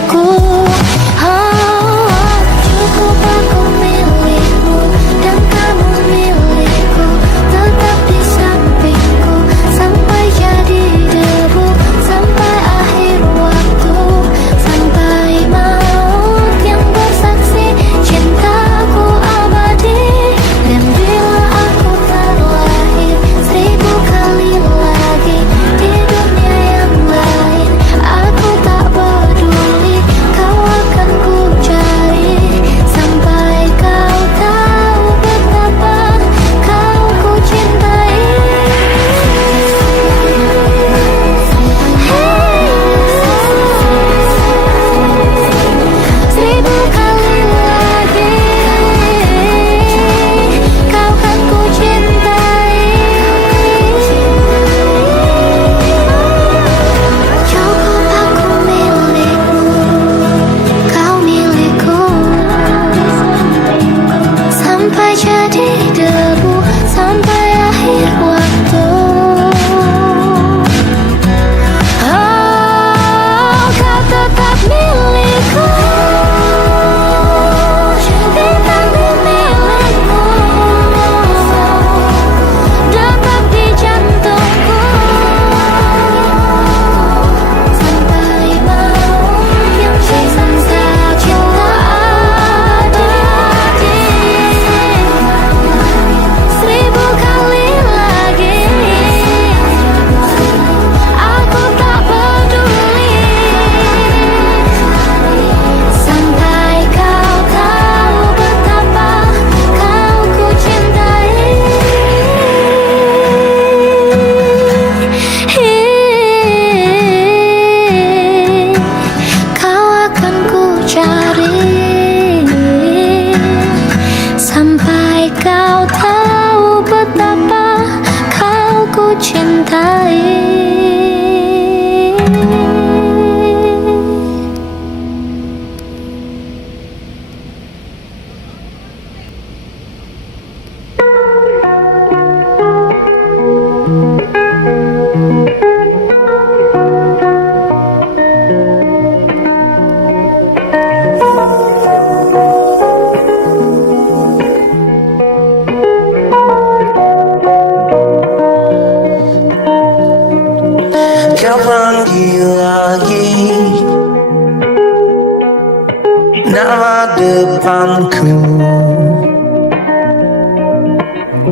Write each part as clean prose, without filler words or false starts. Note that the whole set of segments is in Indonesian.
cintaku. Oh, cukup aku milikmu dan kamu milikku, tetap di sampingku sampai jadi debu, sampai akhir waktu, sampai maut yang bersaksi cintaku abadi. Dan bila aku terlahir 1000 kali lagi di dunia yang lain, aku tak peduli, kau akan ku cari sampai kau tahu betapa kau ku cintai. 1000 kali lagi kau kan ku cintai. Cukup aku milikmu, kau milikku, sampai jadi debu, sampai akhir waktu. Oh, kau tetap milikku, bintangku milikmu, detak di jantungku, sampai maut yang sisa cinta abadi. 1000 kali lagi aku tak peduli, sampai kau tahu betapa kau ku cintai. Kau akan ku cari sampai kau tahu betapa kau ku cintai. Kau panggil lagi nama depanku,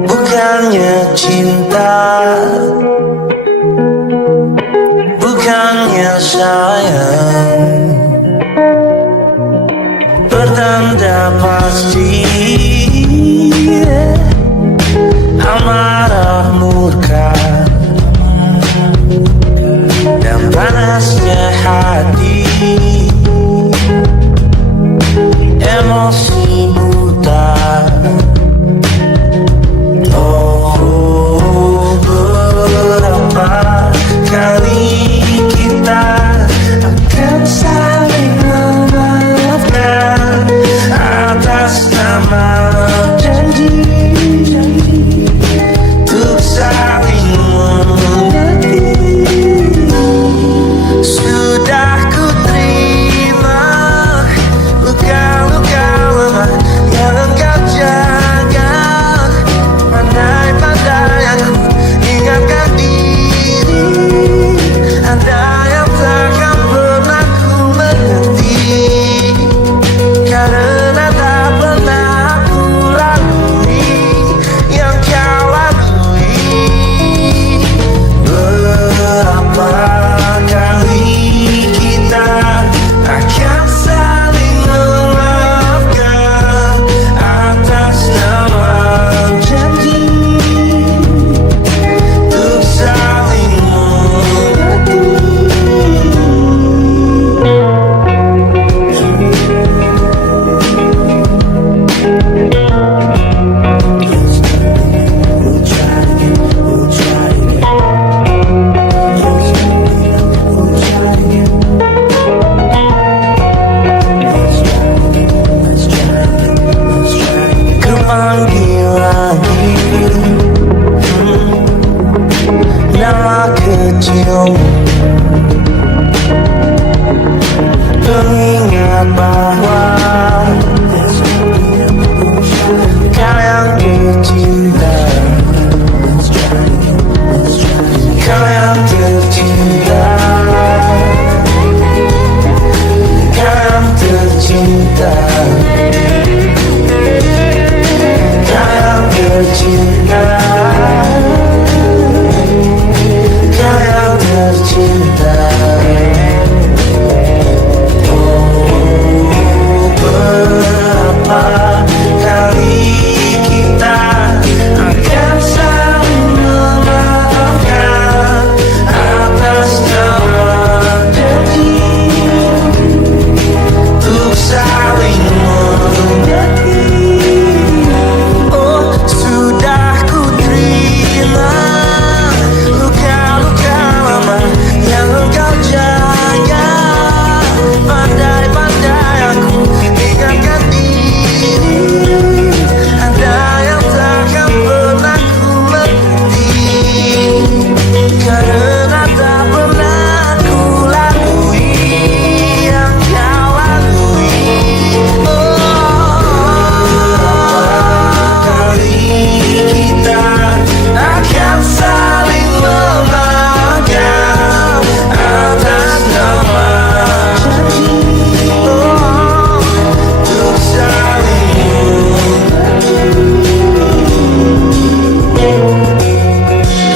bukannya cinta, bukannya sayang, pertanda pasti amarah murka dan panasnya hati, emosi buta. Oh,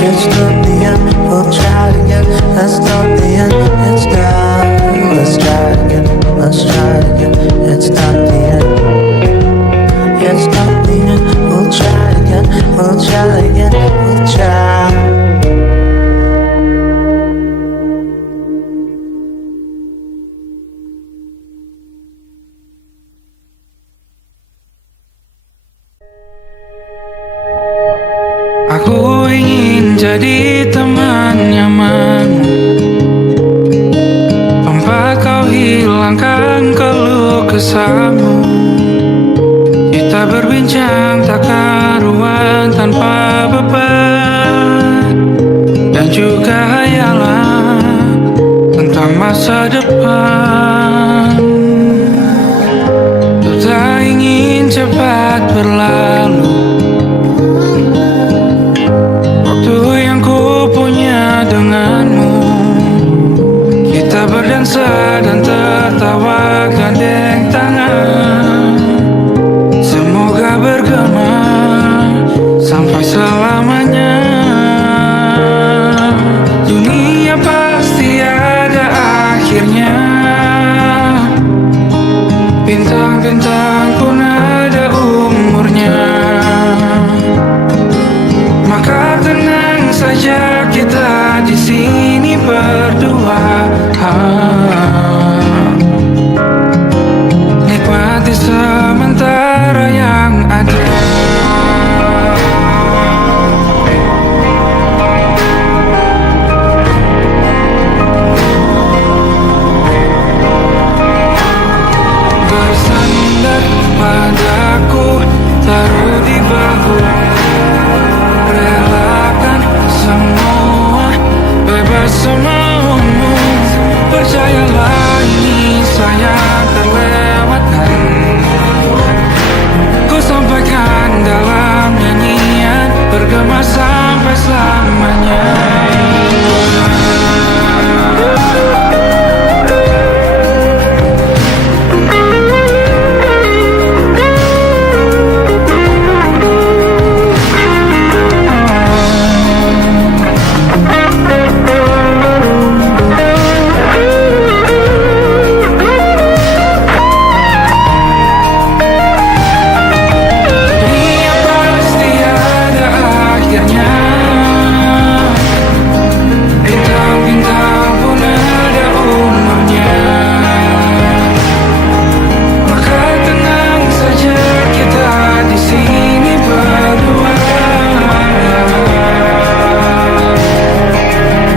It's not the end, we'll try it again. That's not the end, it's not. Let's try it again, let's try it again. It's not the end. It's not the end, we'll try it again. We'll try it again, we'll try. Aku ingin jadi teman nyamanmu, tempat kau hilangkan keluh kesahmu. Kita berbincang tak karuan tanpa beban, dan juga hayalan tentang masa depan. Ku tak ingin cepat berlalu waktu yang ku punya denganmu. Kita berdansa dan tertawa gandeng tangan, semoga bergema sampai selamanya. Dunia pasti ada akhirnya, bintang-bintang pun ada umurnya. Maka tenang saja kita di sini berdua. Nikmati sementara yang ada. Bersandar padaku, taruh di bahu, relakan semua, bebas semaumu. Percayalah ini sayang terlewatkan, ku sampaikan dalam nyanyian, bergema sampai selamanya. Dunia pasti ada akhirnya, bintang-bintang pun ada umurnya. Maka tenang saja kita di sini berdua.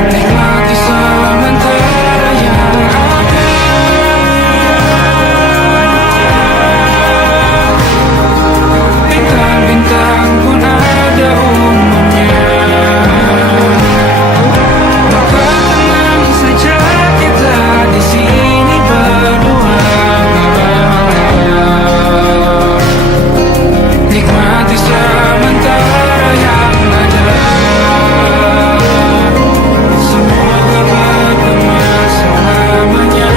Nikmati sementara yang ada. Bintang-bintang pun ada umurnya. Maka tenang saja kita di sini berdua. Nikmati sementara yang ada. Semoga bergema selamanya.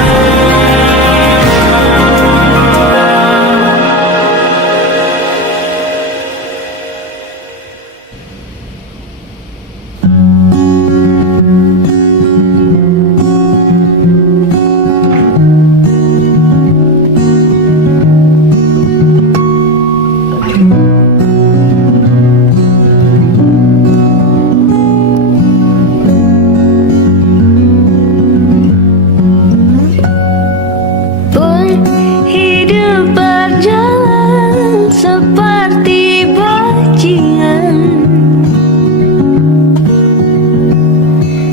Pun hidup berjalan seperti bajingan,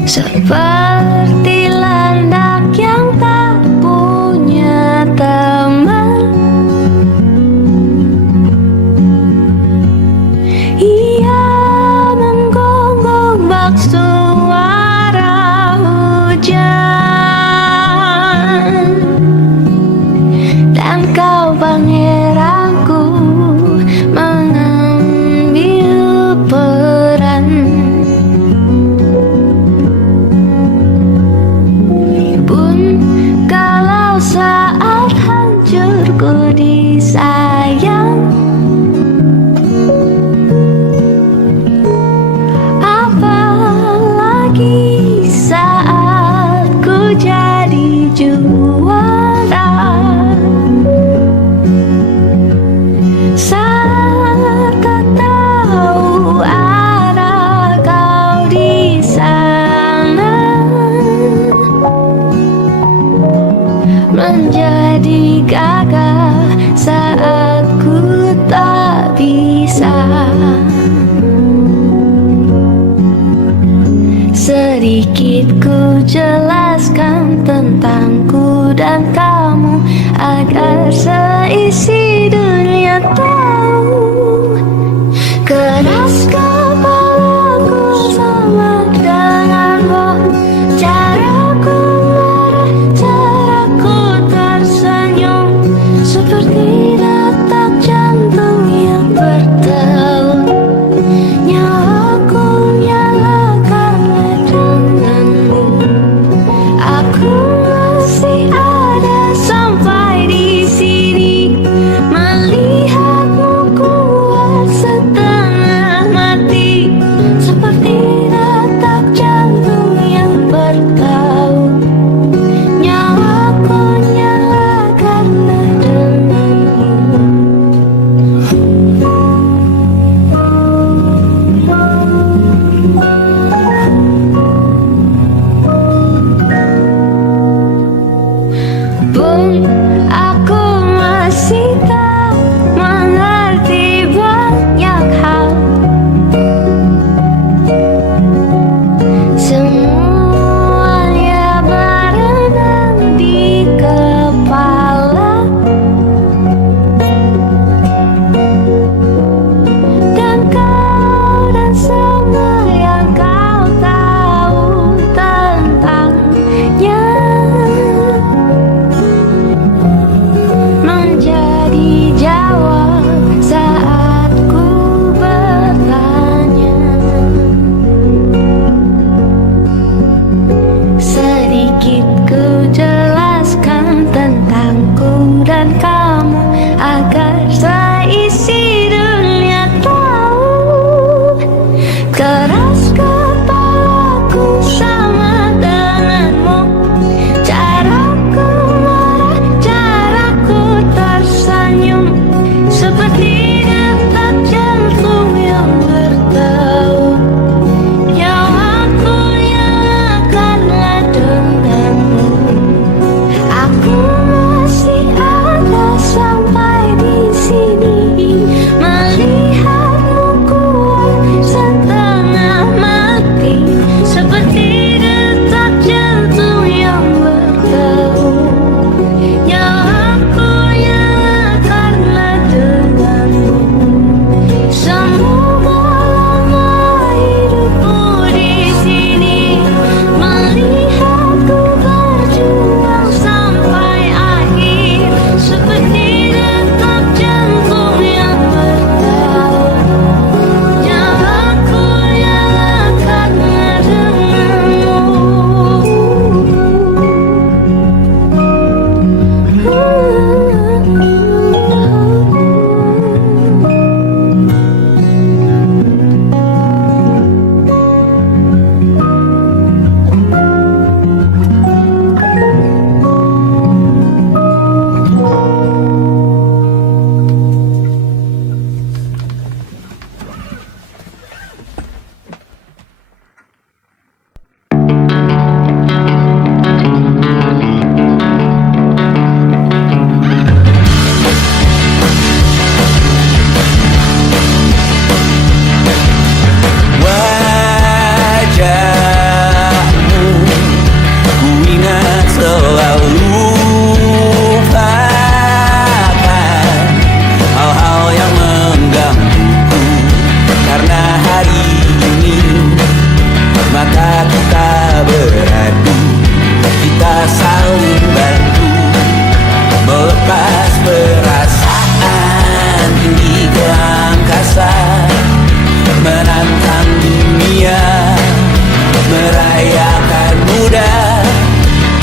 seperti landak yang tak punya teman. Ia menggonggong bak suara hujan, dan kau pangeranku mengambil peran. Pun kalau saat hancurku disayang, apa menjadi gagah saat ku tak bisa. Sedikit ku jelaskan tentangku dan kamu agar seisi dunia tahu. Keras kepalaku sama denganmu, caraku marah, caraku tersenyum, seperti detak jantung yang berdeut. Nyawaku nyala karena denganmu. Aku masih ada sampai di sini, melihatmu kuat setengah mati, seperti detak jantung yang bertaut. Nyawaku nyala karena denganmu. Pun aku masih tak mengerti banyak hal. Semuanya berenang di kepala, dan kau dan semua yang kau tahu tentangnya menjadi jawab saat ku bertanya. Sedikit ku jelaskan tentangku dan kamu agar seisi dunia tahu. Keras kepalaku sama denganmu, caraku marah, caraku tersenyum, seperti detak jantung yang bertaut. Nyawaku nyala karena denganmu. Aku masih ada sampai di sini, melihatmu kuat setengah mati, seperti detak jantung yang bertaut. Nyawaku nyala karena denganmu. Semoga lama hidupku di sini, melihatku berjuang sampai akhir, seperti detak jantung yang bertaut. Nyawaku nyala karena wajahmu ku ingat selalu, lupakan hal-hal yang menggangguku, karena hari ini mata kita beradu, kita saling bantu melepas perasaan tinggi ke angkasa, menantang dunia, merayakan muda.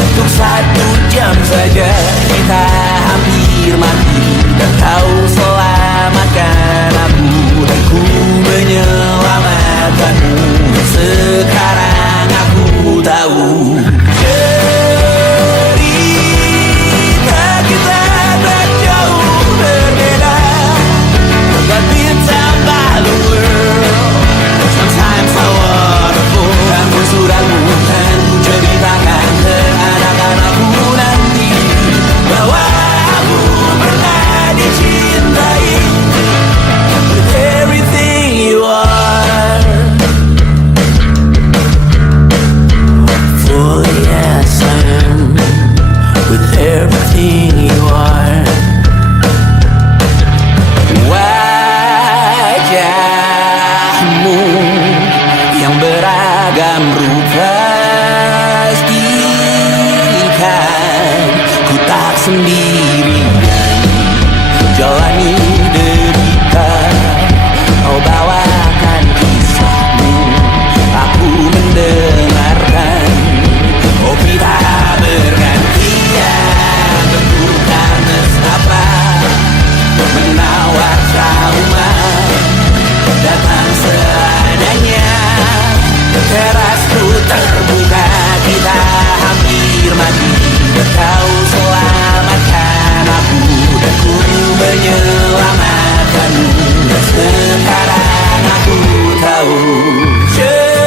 Untuk 1 jam saja kita hampir mati, dan kau selamatkan aku, dan ku menyelamatkanmu. Sekarang aku tahu cerita kita tak jauh berbeda, but it's about the world. Sometimes so wonderful. Dan suratmu kan ku ceritakan ke anak-anakku nanti. beragam rupa ikan. Ku tak sendirian jalani derita, kau bawakan kisahmu, aku mendengarkan. Oh kita bergantian bertukar mesra, menawar trauma datang seadanya. Terasku terbuka, kita hampir mati. Kau selamatkan aku dan ku menyelamatkanmu. Sekarang aku tahu cerita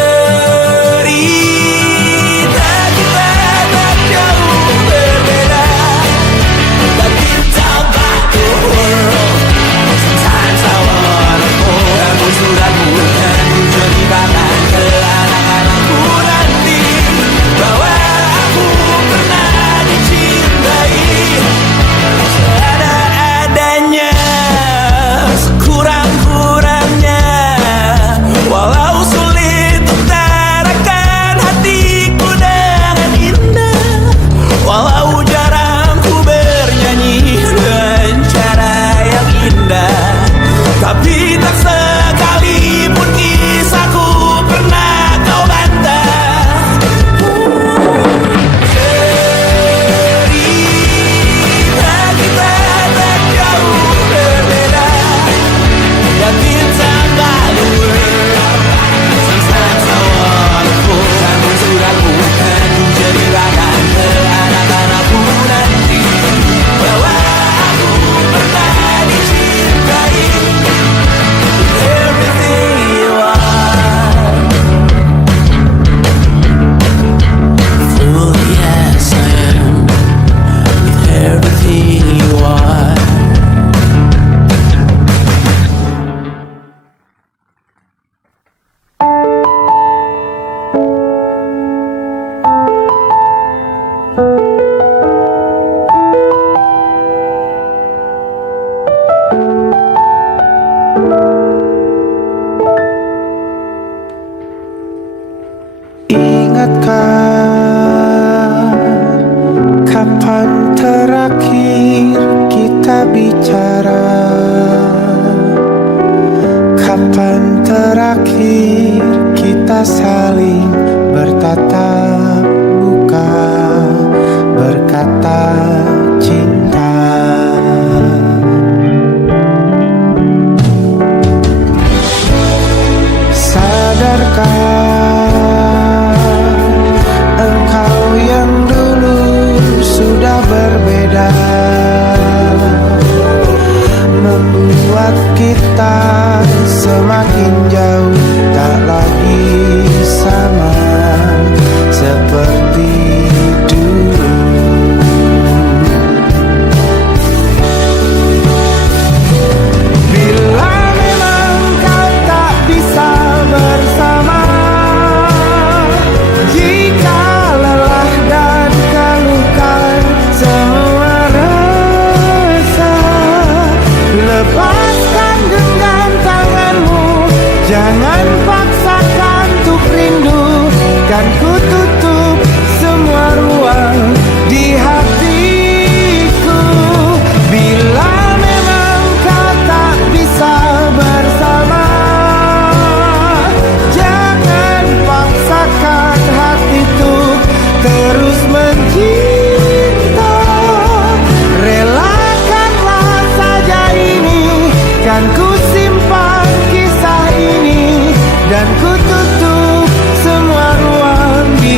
kita tak jauh berbeda, but it's about the world. Sometimes I wanna fall. Namun sudah bukan ceritakan ke anak-anakku nanti bahwa aku pernah dicintai seada-adanya, sekurang-kurangnya. Walau sulit utarakan hatiku dengan indah, walau jarang ku bernyanyi dengan cara yang indah, tapi tak sekalipun kisahku pernah kau bantah. Cerita kita tak jauh berbeda, but it's about the world. Sometimes I wanna fall. Namun sudah bukan ceritakan ke anak-anakku nanti bahwa aku pernah dicintai. Everything you are, fully as I am, with everything you are. Ingatkah kapan terakhir kita bicara? Kapan terakhir kita saling bertatap muka, berkata cinta? Sadarkah engkau yang dulu sudah berbeda, membuat kita semakin jauh, tak lagi sama seperti dulu. Bila memang kau tak bisa bersama, jika lelah dan keluhkan semua rasa, lepaskan genggam tanganmu, jangan paksakan untuk rindu. Kan ku tutup semua ruang di hatiku. Bila memang kau tak bisa bersama, jangan paksakan hatiku terus mencinta. Relakanlah saja ini, kan ku simpan kisah ini, dan ku tutup semua ruang di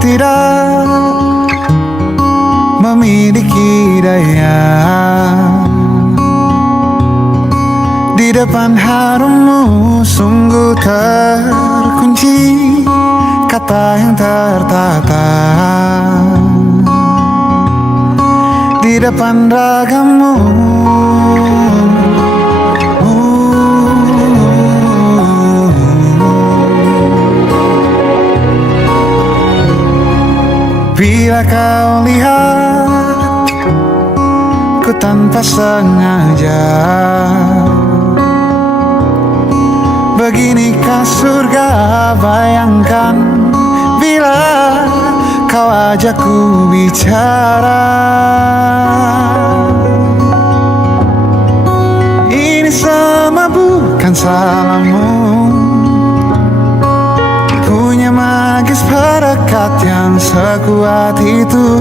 tidak memiliki daya di depan harummu, sungguh terkunci kata yang tertata di depan ragamu. Bila kau lihat ku tanpa sengaja, beginikah surga? Bayangkan bila kau ajakku bicara. Ini semua bukan salahmu, punya magis perekat yang sekuat itu.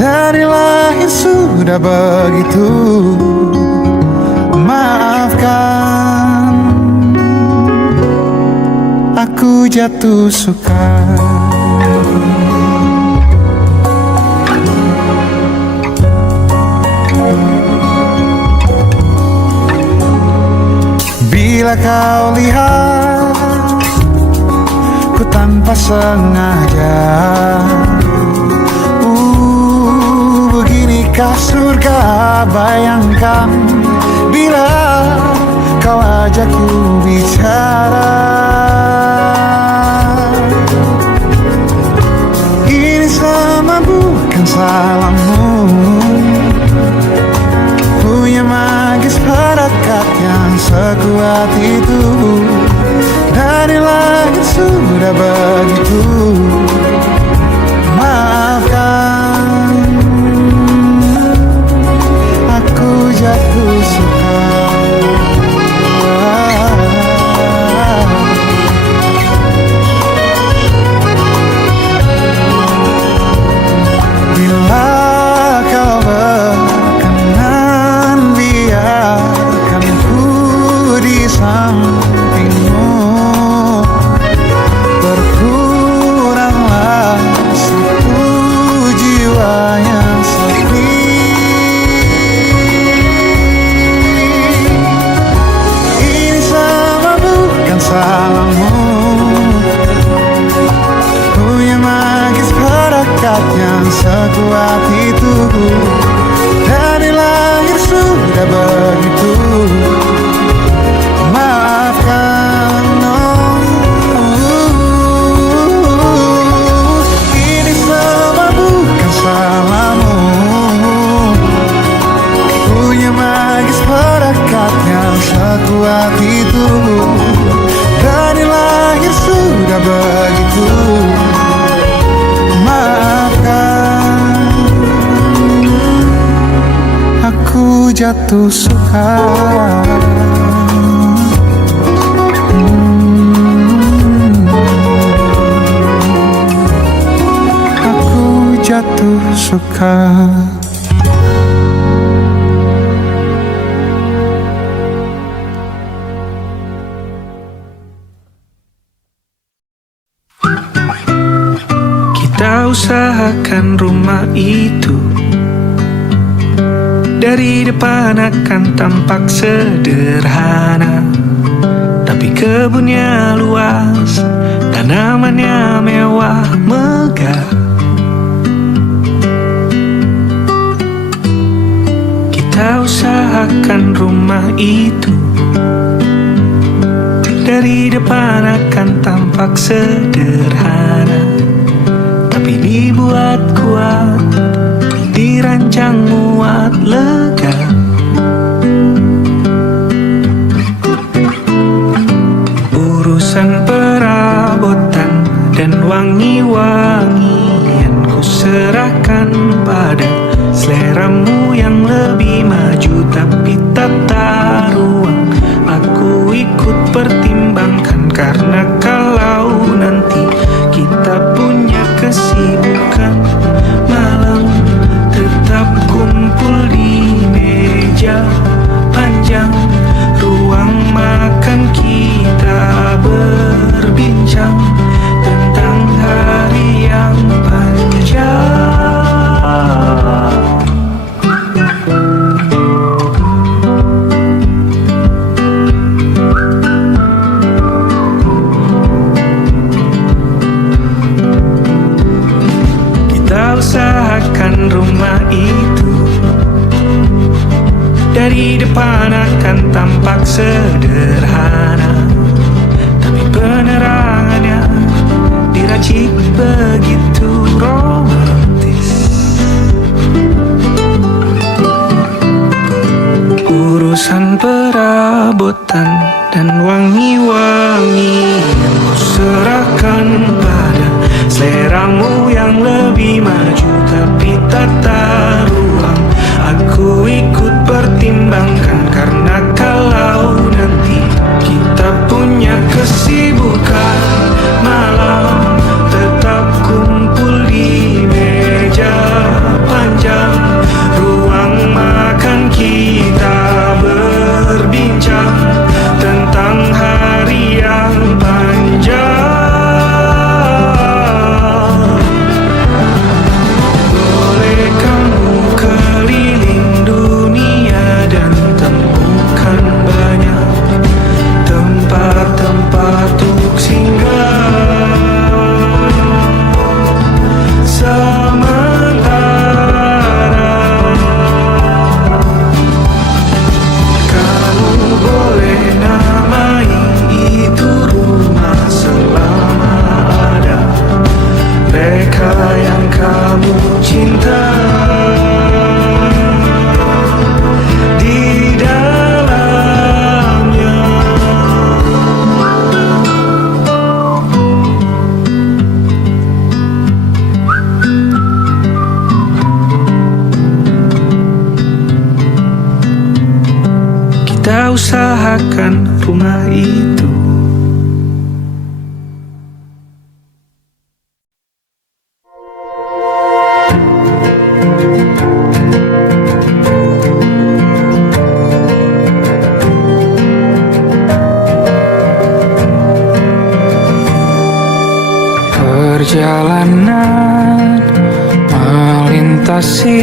Dari lahir sudah begitu. Maafkan, aku jatuh suka. Bila kau lihat ku tanpa sengaja, beginikah surga? Bayangkan bila kau ajakku bicara. Ini sama bukan salahmu, punya magis perekat yang sekuat itu. Dari langit sudah begitu. Maafkan, aku jatuh suka. Bila kau berkenan, biarkan ku di sampingmu. Berkuranglah satu jiwa yang sepi. Ini sama bukan salahmu, punya magis perekat yang sekuat itu. Dari lahir sudah begitu. Maafkan, ini semua bukan salahmu, punya magis perekat yang sekuat itu. Dari lahir sudah begitu. Maafkan, aku jatuh suka. Aku jatuh suka. Kita usahakan rumah itu dari depan akan tampak sederhana, tapi kebunnya luas, tanamannya mewah megah. Kita usahakan rumah itu dari depan akan tampak sederhana, tapi dibuat kuat, dirancang muat lega. Urusan perabotan dan wangi-wangian ku serahkan pada seleramu yang lebih maju, tapi tata ruang aku ikut pertimbangkan. Karena kalau nanti kita punya kesibukan, malam tetap kumpul di meja panjang, ruang makan kita berbincang tentang hari yang depan akan tampak sederhana, tapi penerangannya diracik begitu romantis. Urusan perabotan dan wangi-wangi yang kuserahkan pada seleramu yang lebih maju, tapi tata ruang aku ikut pertimbangkan, karena kalau nanti kita punya kesibukan malam, tetap kumpul di meja panjang ruang makan, kita berbincang tentang hari yang panjang. Boleh kamu keliling dunia dan temukan banyak tempat-tempat untuk singgah. Sementara kamu boleh namai itu rumah selama ada mereka yang kamu cinta di dalamnya. Kita usahakan rumah itu. Perjalanan melintasi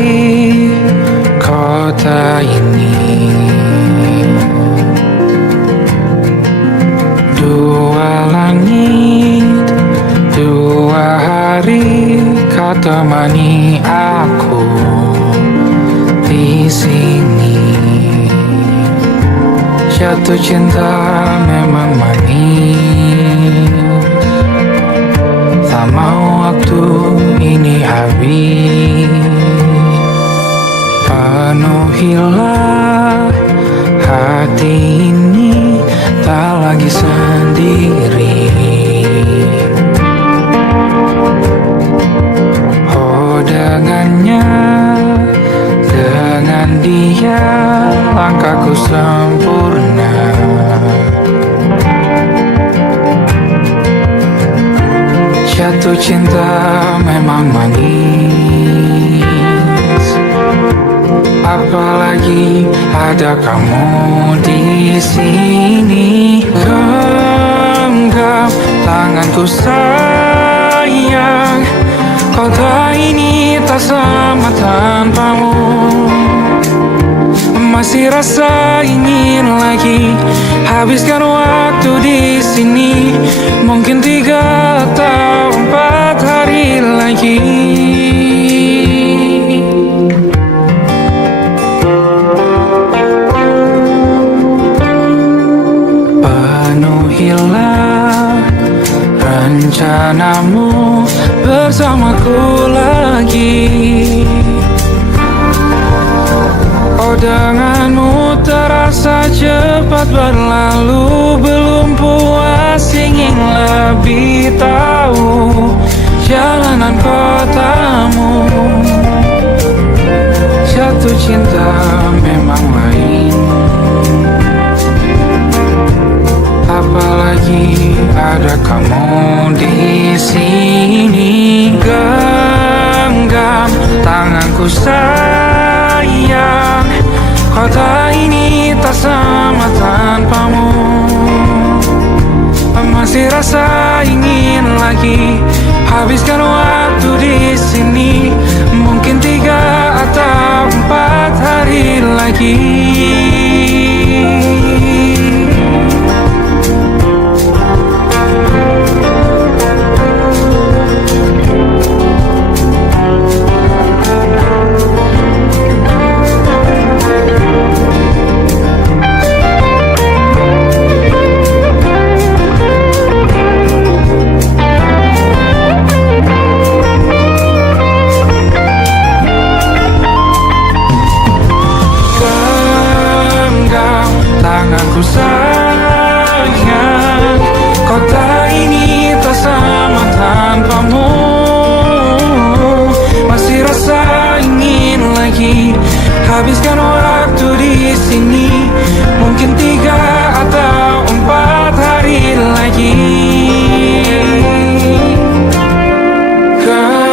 kota ini, dua langit, dua hari kau temani aku di sini. Jatuh cinta memang manis, tak mau waktu ini habis. Penuhilah hati ini, tak lagi sendiri. Oh dengannya, dengan dia langkahku sempurna. Jatuh cinta memang manis, apalagi ada kamu di sini. Genggam tanganku sayang, kota ini tak sama tanpamu. Masih rasa ingin lagi habiskan waktu di sini, mungkin 3 atau 4 hari lagi. Penuhilah rencanamu bersamaku lagi. Oh denganmu terasa cepat berlalu, belum puas ingin lebih tahu jalanan kotamu. Jatuh cinta memang lain, apalagi ada kamu di sini. Genggam tanganku sayang, kota ini tak sama tanpamu. Masih rasa ingin lagi habiskan waktu di sini, mungkin 3 atau 4 hari lagi.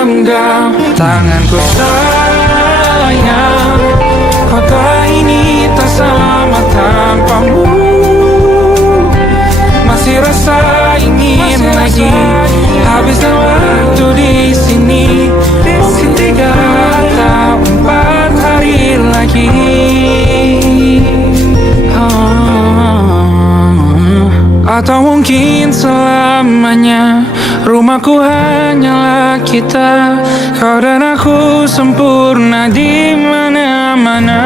genggam tanganku sayang. Kota ini tak sama tanpamu. Masih rasa ingin lagi habiskan waktu di sini. Mungkin 3 atau 4 hari lagi. Atau mungkin selamanya. Rumahku hanyalah kita, kau dan aku sempurna di mana-mana.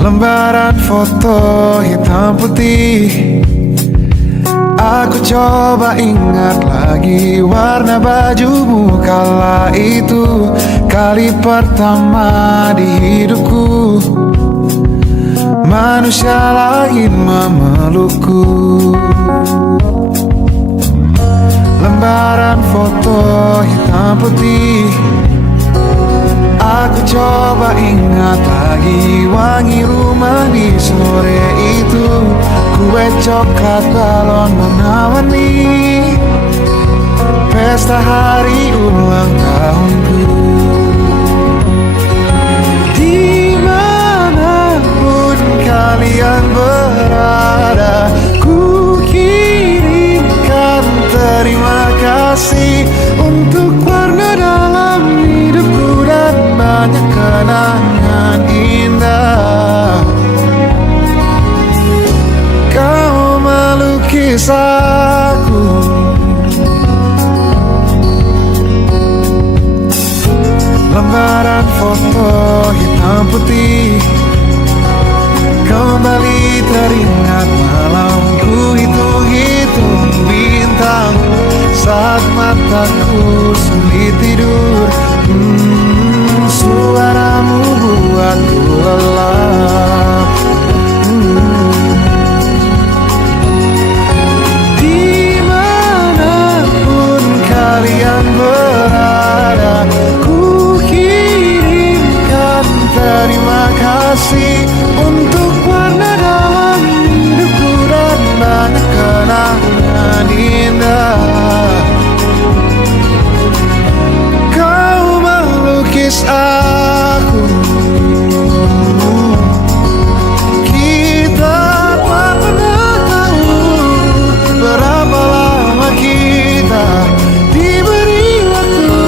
Lembaran foto hitam putih. Aku coba ingat lagi warna bajumu kala itu. Kali pertama di hidupku manusia lain memelukku. Lembaran foto hitam putih. Aku coba ingat lagi wangi rumah di sore itu. Kue coklat balon menawarni pesta hari ulang tahunku. Dimanapun kalian berada, ku kirimkan terima kasih untuk warna dalam hidupku dan banyak kenangan indah. Kau melukis aku, lembaran foto hitam putih. Kembali teringat malamku hitung-hitung bintang saat mataku sulit tidur. Suaramu buatku lelap. Dimanapun kalian berada, ku kirimkan terima kasih untuk warna dalam hidupku dan banyak kenangan indah. Kau melukis aku, kita tak pernah tahu berapa lama kita diberi waktu.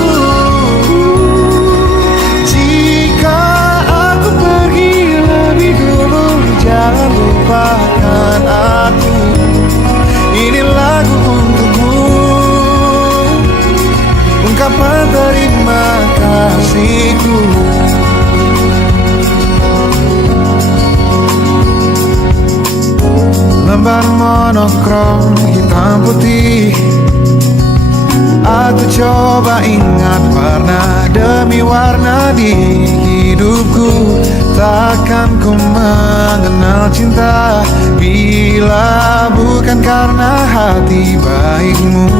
Jika aku pergi lebih dulu, jangan lupakan aku. Ini lagu untukmu, ungkapan terima kasihku. Lembar monokrom hitam putih. Aku coba ingat warna demi warna di hidupku. Takkan ku mengenal cinta bila bukan karena hati baikmu.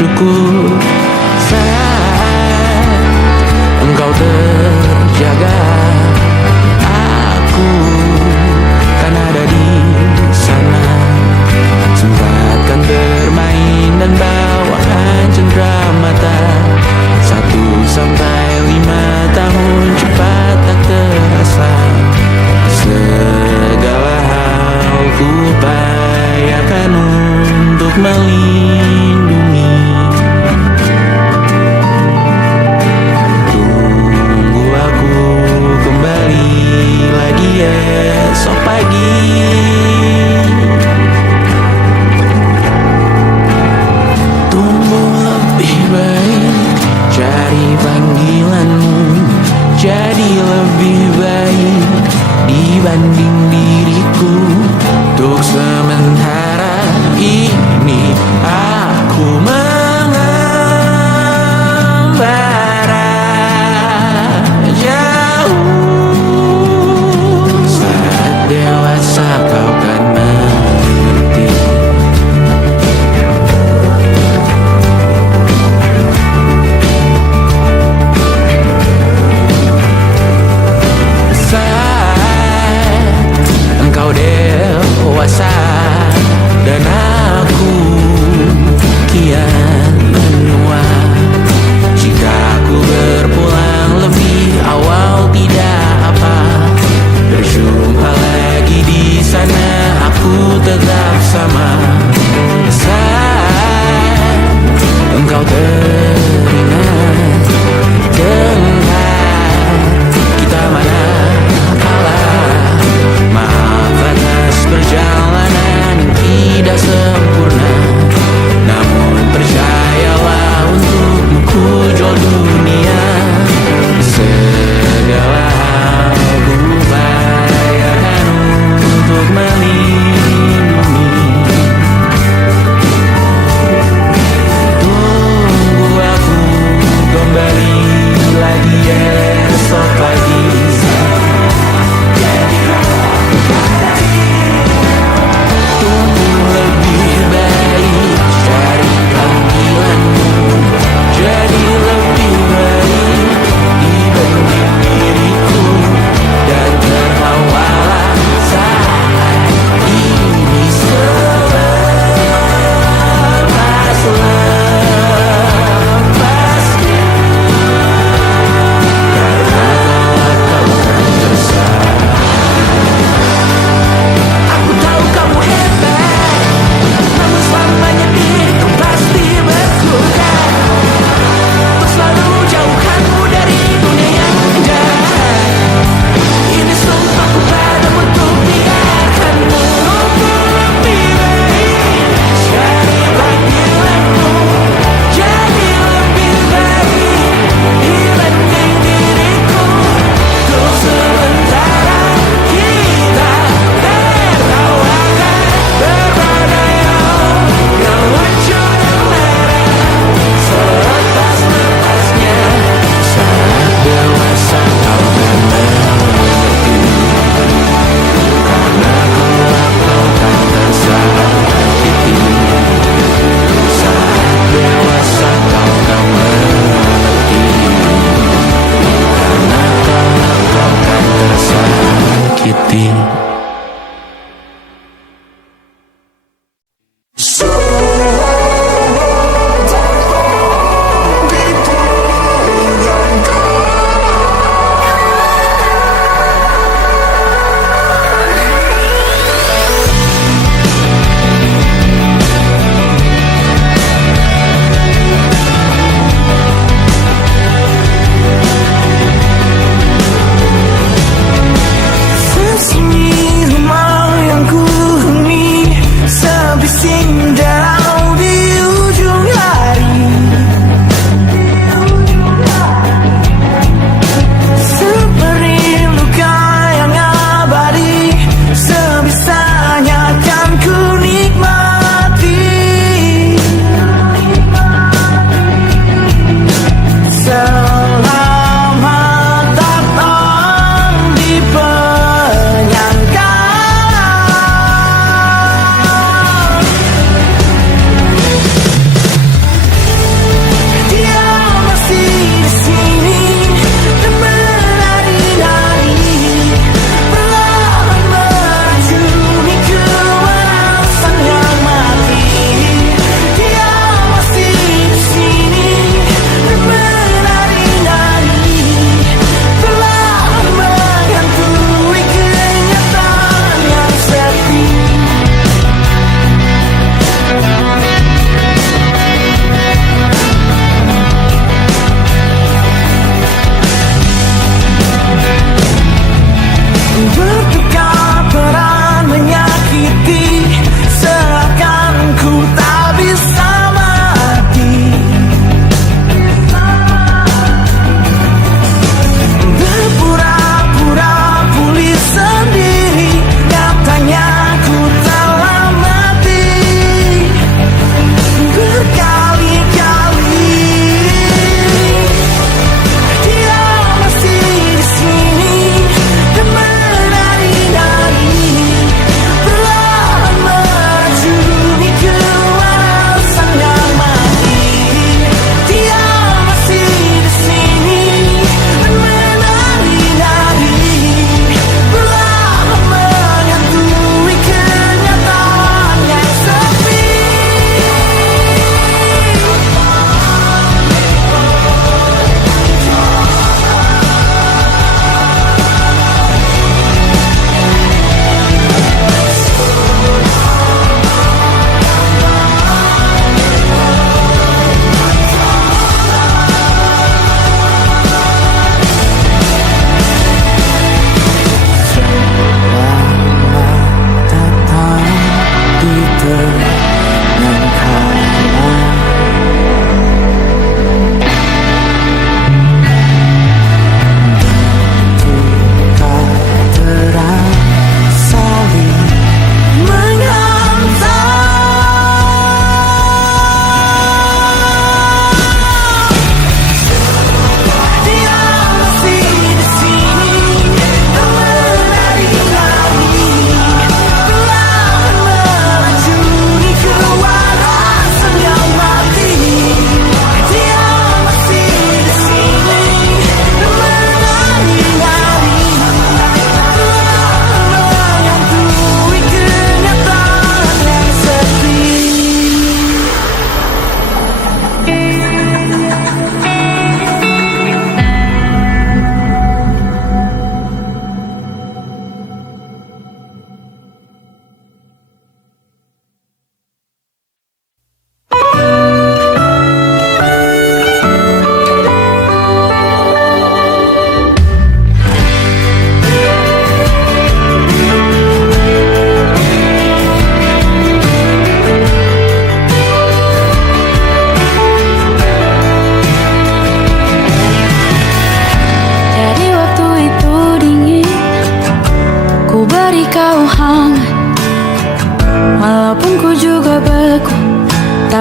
bersyukur saat engkau terjaga. Aku kan ada di sana, sempatkan bermain dan bawakan cenderamata. 1-5 tahun cepat tak terasa, segala hal ku upayakan untuk melindungi. Tunggu aku kembali lagi esok pagi. Tumbuh lebih baik, cari panggilanmu, jadi lebih baik dibanding diriku. Untuk sementara ini aku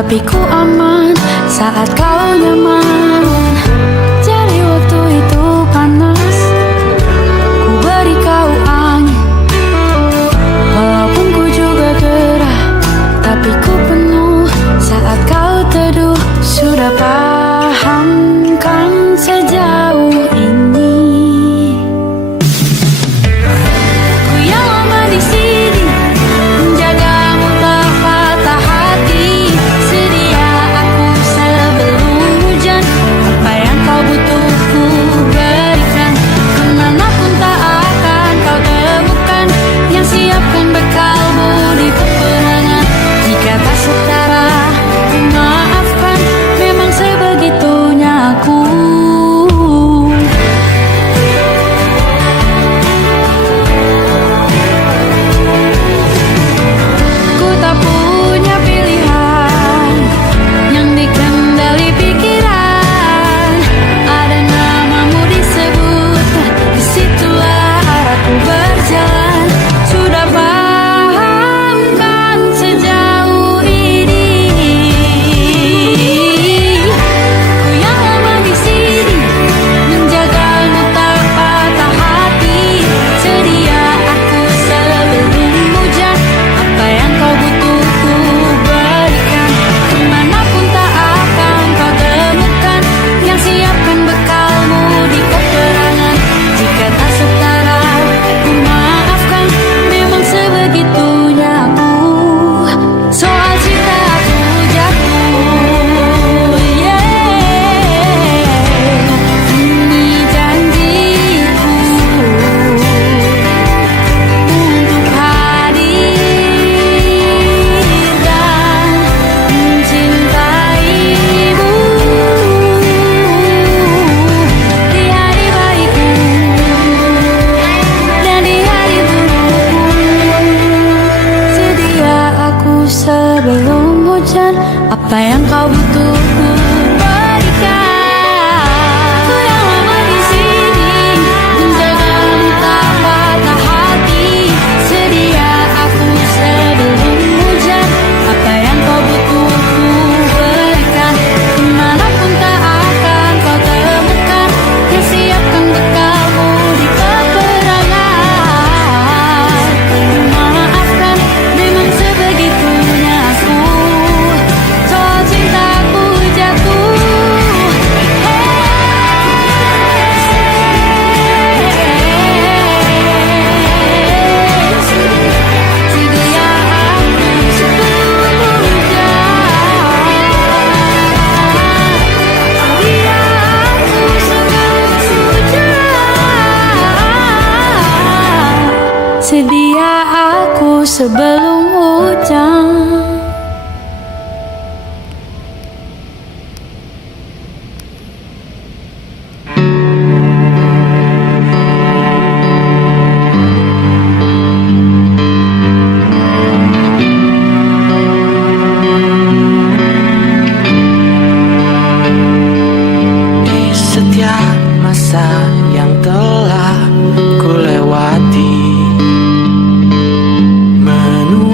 tapi ku aman saat kau nyaman. Jadi waktu itu panas, ku beri kau angin. Walaupun ku juga gerah, tapi ku penuh saat kau teduh. Sudah paham kan sejauh ini. Ku yang lama di sini menjagamu tak patah hati. Sedia aku sebelum hujan, apa yang kau butuh ku berikan. Kemanapun tak akan kau temukan yang siapkan bekalmu di peperangan. Jika tak setara ku maafkan, memang sebegitunya aku. Ku tak punya pilihan yang dikendali pikiran. Ada namamu disebut, disitulah arahku berjalan. Sudah paham kan sejauh ini. Ku yang lama di sini menjagamu tak patah hati. Sedia aku sebelum hujan, apa yang kau butuh ku berikan. Kemanapun tak akan kau temukan yang siapkan bekalmu di peperangan. Jika tak setara ku maafkan, memang sebegitunya aku. Soal cinta aku jatuh, ini janjiku untuk hadir dan mencintaimu di hari baikku dan di hari burukku. Sedia aku sebelum hujan, apa yang kau butuh ku berikan. Ku yang lama di sini menjagamu tak patah hati. Sedia aku sebelum hujan, apa yang kau butuh ku berikan. Kemanapun tak akan kau temukan yang siapkan bekalmu di peperangan. Maafkan, memang sebegitunya aku. Soal cintaku jatuh, sedia aku sebelum hujan. Sedia aku sebelum hujan. Di setiap masa yang telah ku lewati, menunggu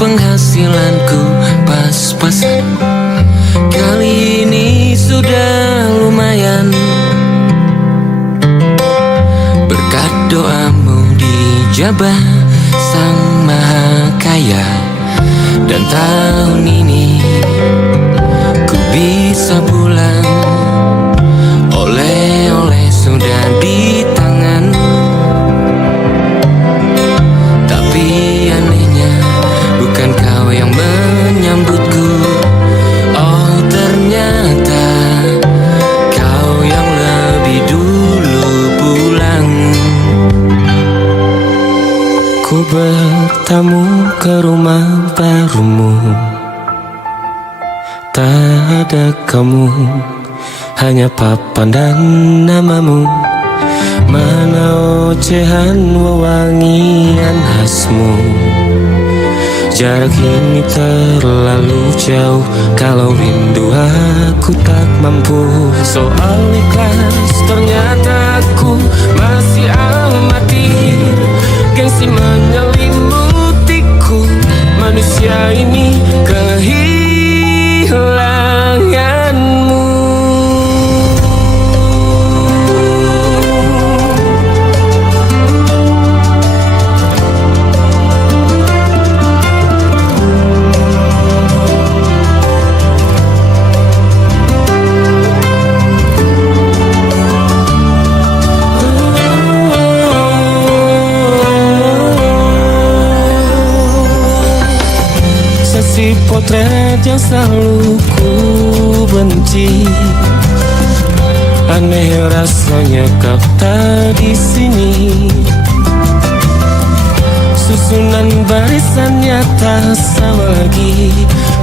penghasilanku pas-pasan. Kali ini sudah lumayan, berkat doamu dijabah Sang Maha Kaya. Dan tahun ini ku bisa pulang, oleh-oleh sudah di tangan. Tapi anehnya bukan kau yang menyambutku. Oh ternyata kau yang lebih dulu pulang. Ku bertamu ke rumah barumu, tak ada kamu, hanya papan dan namamu. Mana ocehan wewangian khasmu. Jarak ini terlalu jauh, kalau rindu aku tak mampu. Soal ikhlas ternyata aku masih amati. Gengsi menyelimutiku, manusia ini kehilanganmu. Si potret yang selalu ku benci, aneh rasanya kau tak di sini. Susunan barisannya tak sama lagi.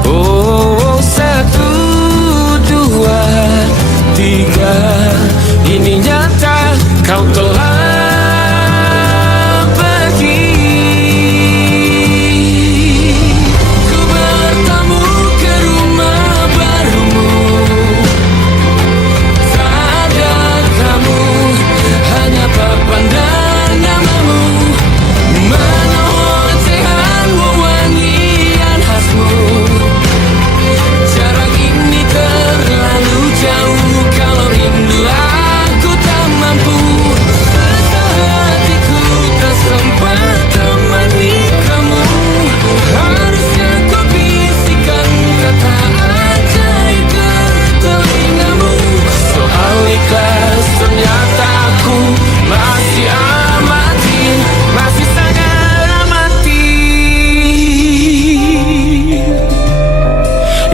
Oh 1, 2, 3, ini nyata kau telah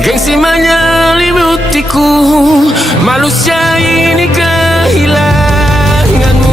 gengsi menyelimutiku, manusia ini kehilanganmu.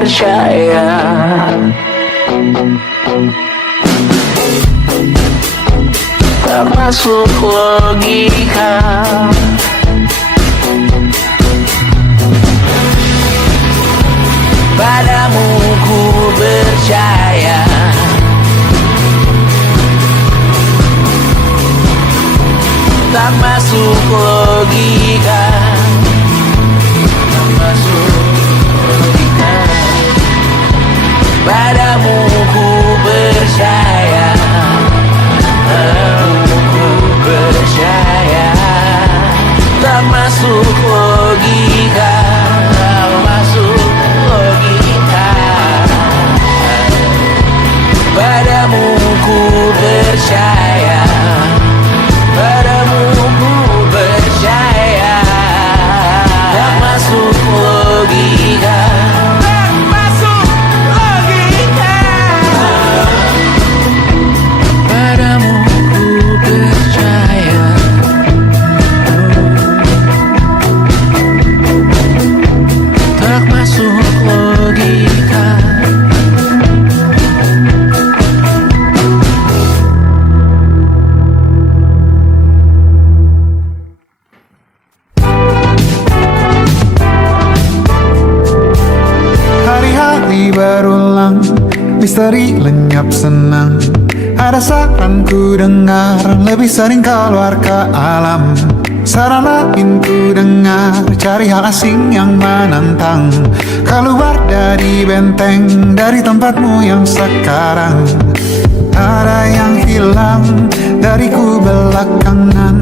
percaya. Tak masuk logika. Padamu ku percaya. Tak masuk logika. Tak masuk logika. Padamu ku percaya. Padamu ku percaya. Tak masuk logika. Tak masuk logika. Padamu ku percaya. Padamu ku percaya. Tak masuk logika. Tak masuk logika. Padamu ku percaya. Tak masuk logika. Hari-hari berulang, misteri lenyap senang. Ada saran ku dengar, lebih sering keluar ke alam. Saran lain ku dengar, cari hal asing yang menantang. Keluar dari benteng, dari tempatmu yang sekarang. Ada yang hilang dariku belakangan.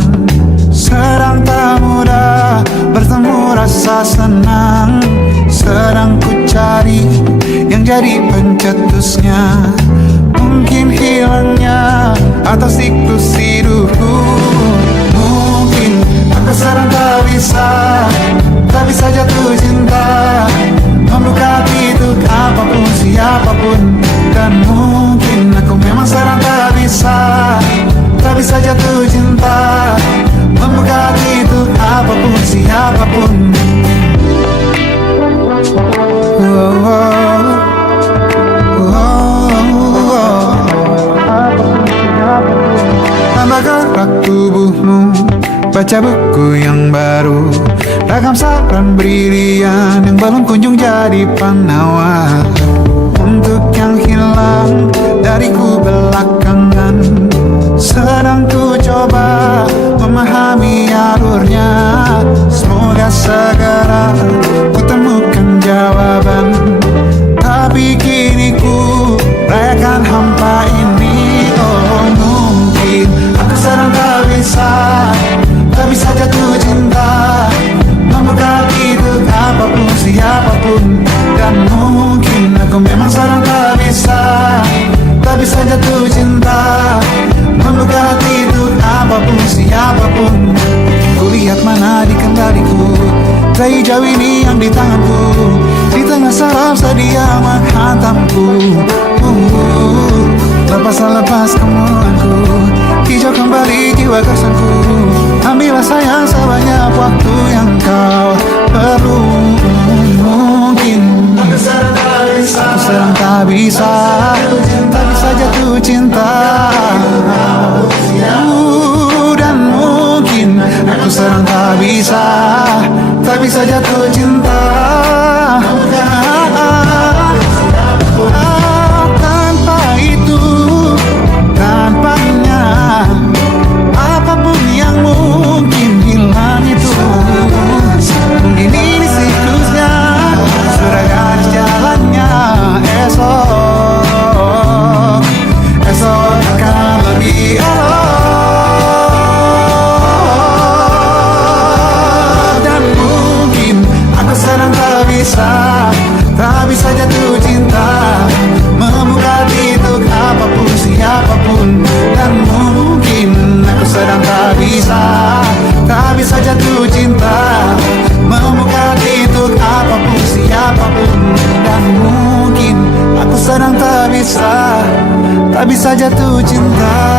Sedang tak mudah bertemu rasa senang. Sedang ku cari yang jadi pencetusnya. Mungkin hilangnya atas siklus hidupku. Mungkin aku sedang tak bisa jatuh cinta, membuka pintu apapun siapapun. Dan mungkin aku memang sedang tak bisa jatuh cinta, membuka pintu apapun siapapun. Tambah gerak tubuhmu, baca buku yang baru, ragam saran brilian yang belum kunjung jadi penawar. Untuk yang hilang dariku belakangan, sedang ku coba memahami alurnya. Semoga segera ku temukan jawaban. Tapi kini ku rayakan hampa ini. Oh, mungkin aku sedang tak bisa jatuh cinta, membuka pintu apapun siapapun. Dan mungkin aku memang sedang tak bisa jatuh cinta, membuka pintu apapun siapapun. Kulihat mana di kendaliku, bayi jauh ini yang di tanganku. Di tengah saraf sedia menghantamku. Lepas kemuanku, hijau kembali jiwa kesanku. Ambillah sayang sebanyak waktu yang kau perlu. Mungkin aku sedang tak bisa jatuh cinta. Dan mungkin aku sedang tak bisa jatuh cinta. Tanpa itu, tanpanya, apapun yang mungkin hilang itu. Mungkin ini siklusnya, sudah garis jalannya. Esok akan lebih elok. Dan mungkin aku sedang tak bisa jatuh cinta, membuka pintu apapun siapapun. Dan mungkin aku sedang tak bisa jatuh cinta, membuka pintu apapun siapapun. Dan mungkin aku sedang tak bisa jatuh cinta.